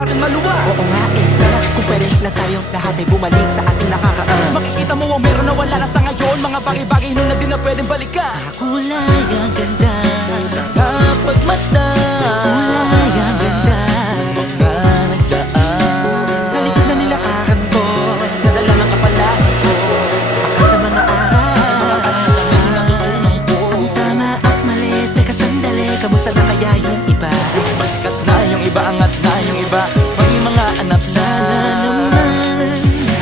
Maluwa. Oo nga sana kung pwede na tayong lahat ay bumalik sa ating nakakaan. Makikita mo ang meron na wala na sa ngayon. Mga bagay-bagay nun na di na pwedeng balikan. Kulay ang ganda Sa kapagmasdan, kulay ang ganda mga nagdaan sa likod na nilakaran ko, nadala ng kapalaran ko. baka sa mga aral Sa mga natutunan ko. tama at mali. Teka sandali, kamusta na kaya yung iba? Pasikat na yung iba, angat na yung iba. May mga anak na. Sana naman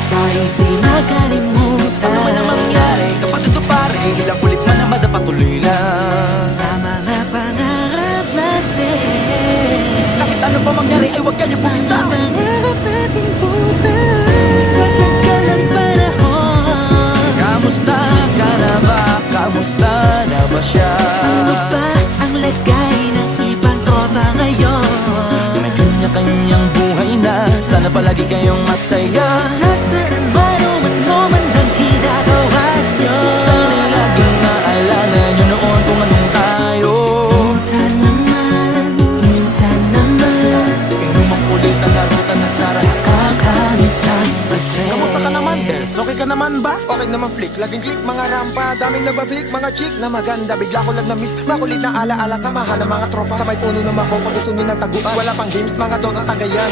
kahit di nakalimutan Ano man ang mangyari, kapag ito pare, ilang ulit na naman patuloy lang. sa mga pangarap natin. Kahit ano pa mangyari, ay huwag kanya pumunta. Pangarap natin bukas sa tagal ng panahon. Kamusta ka na ba? Kamusta na ba siya? Ano ba ang lagay ng ibang tropa ngayon? May kanya-kanyang buhay na. Sana palagi kayong masaya. Nasaan man o man ang ginagawa nyo? Sana'y laging naalala nyo noon kung anong tayo. Minsan naman Inumang ulit ang narutan na Sara. kakamiss lang kasi. Kamusta ka naman, Dels? Okay ka naman ba? Okay naman, flick. Laging click, mga rampa. Daming nababik, mga chick na maganda. Bigla ko lang na-miss. Makulit na alaala sa mahal ng mga tropa. Sa may puno ng mako, pag-usunin ng taguan. Wala pang games, mga dotang tagayan.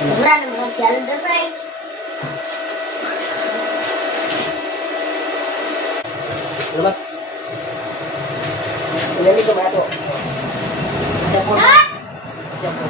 Beneran mau jalan selesai. Selamat. Ini ke Mato. Siap po. Siap po.